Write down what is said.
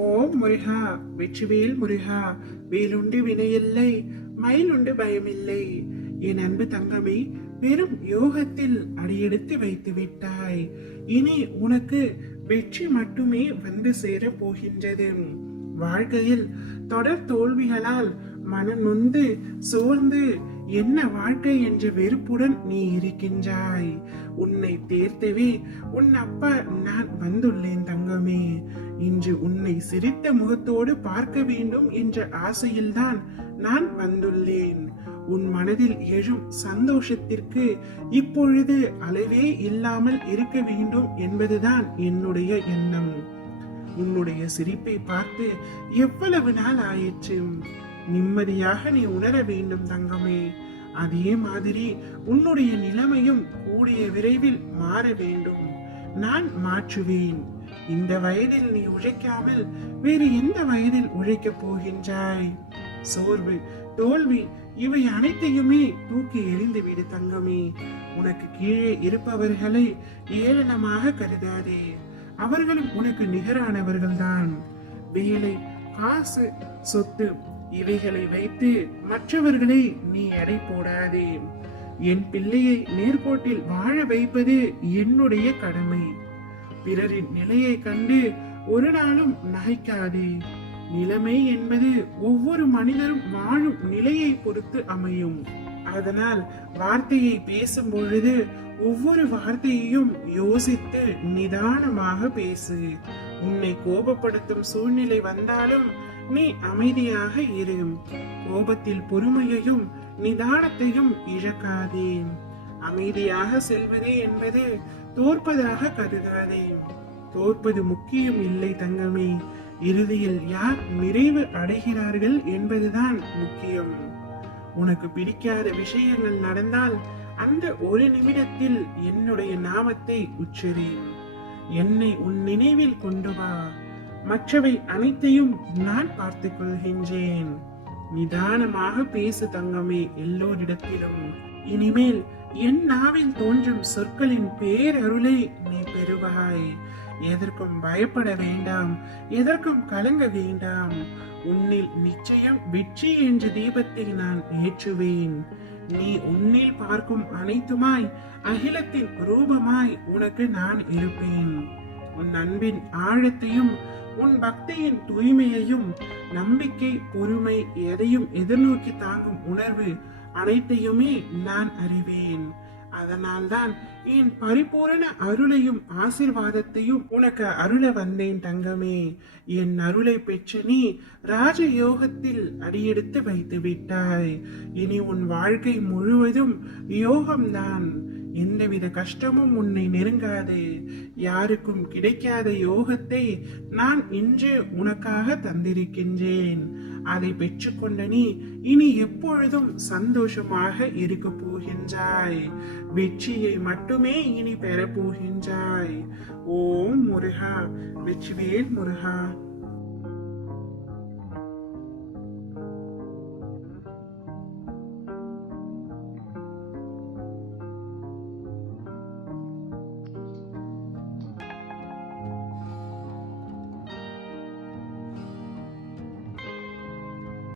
ஓம் முருகா, வெற்றிவேல் முருகா. வேலுண்டு வினையில்லை, மயிலுண்டு பயமில்லை. என் அன்பு தங்கமே, பெரும் யோகத்தில் அடியெடுத்து வைத்து விட்டாய். இனி உனக்கு வெற்றி மட்டுமே வந்து சேர போகின்றது. வாழ்க்கையில் தொடர் தோல்விகளால் மனம் நொந்து சோர்ந்து என்ன வாழ்க்கை என்ற வெறுப்புடன் நீ இருக்கின்றாய். உன்னை தேர்த்தவே உன் அப்பா நான் வந்துள்ளேன் தங்கமே. இன்று உன்னை சிரித்த முகத்தோடு பார்க்க வேண்டும் என்ற ஆசையில்தான் நான் வந்துள்ளேன். உன் மனதில் எழும் சந்தோஷத்திற்கு இப்பொழுது அளவே இல்லாமல் இருக்க வேண்டும் என்பதுதான் என்னுடைய எண்ணம். உன்னுடைய சிரிப்பை பார்த்து எவ்வளவு நாள் ஆயிற்று. நிம்மதியாக நீ உணர வேண்டும் தங்கமே. அதே மாதிரி உன்னுடைய நிலைமையும் கூடிய விரைவில் மாற வேண்டும். நான் மாற்றுவேன். இந்த வயதில் நீ உழைக்காமல் வேறு எந்த வயதில் உழைக்கப் போகின்றாய்? சோர்வு, தோல்வி இவை அனைத்தையுமே தூக்கி எறிந்து விடு தங்கமே. உனக்கு கீழே இருப்பவர்களை ஏளனமாக கருதாதே. அவர்களும் உனக்கு நிகரானவர்கள்தான். வேலை, காசு, சொத்து இவைகளை வைத்து மற்றவர்களை நீ எடை போடாதே. என் பிள்ளையை நேர்கோட்டில் வாழ வைப்பது என்னுடைய கடமை. பிறரின் நிலையை கண்டு ஒரு நாளும் நகைக்காதே. நிலைமை என்பது ஒவ்வொரு மனிதரும் வாழும் நிலையை பொறுத்து அமையும். அதனால் வார்த்தையை பேசும் பொழுது ஒவ்வொரு வார்த்தையையும் யோசித்து நிதானமாக பேசு. உன்னை கோபப்படுத்தும் சூழ்நிலை வந்தாலும் நீ அமைதியாக இரு. கோபத்தில் பொறுமையையும் நிதானத்தையும் இழக்காதே. அமைதியாக செல்வதே என்பது தோற்பதாக கருதாதே. தோற்பது முக்கியம் இல்லை தங்கமே. இறுதியில் யார் நிறைவு அடைகிறார்கள் என்பதுதான் முக்கியம். உனக்கு பிடிக்காத விஷயங்கள் நடந்தால் அந்த ஒரு நிமிடத்தில் என்னுடைய நாமத்தை உச்சரி. என்னை உன் நினைவில் கொண்டு வா. மற்றவை அனைத்தையும் நான் பார்த்துக் கொள்கின்றேன். நிதானமாக பேசு தங்கமே எல்லோரிடத்திலும். இனிமேல் என் நாவில் தோன்றும் சொற்களின் பேரருளை நீ பெறுவாய். எதற்கும் பயப்பட வேண்டாம், எதற்கும் கலங்க வேண்டாம். உன்னில் நிச்சயம் வெற்றி என்ற தீபத்தை நான் ஏற்றுவேன். நீ உன்னில் பார்க்கும் அனைத்துமாய் அகிலத்தின் ரூபமாய் உனக்கு நான் இருப்பேன். உன் அன்பின் ஆழத்தையும் உன் பக்தியின் தூய்மையையும் நம்பிக்கை, பொறுமை, எதையும் எதிர்நோக்கி தாங்கும் உணர்வு அனைத்தையுமே நான் அறிவேன். அதனால்தான் என் பரிபூரண அருளையும் ஆசீர்வாதத்தையும் உனக்கு அருள வந்தேன் தங்கமே. என் அருளை பெற்று நீ ராஜயோகத்தில் அடியெடுத்து வைத்து விட்டாய். இனி உன் வாழ்க்கை முழுவதும் யோகம்தான். எந்தவித கஷ்டமும் உன்னை நெருங்காது. யாருக்கும் கிடைக்காத யோகத்தை நான் இன்று உனக்காக தந்திருக்கின்றேன். அதை பெற்றுக்கொண்ட நீ இனி எப்பொழுதும் சந்தோஷமாக இருக்க போகின்றாய். வெற்றியை மட்டுமே இனி பெற போகின்றாய். ஓம் முருகா, வெற்றிவேல் முருகா.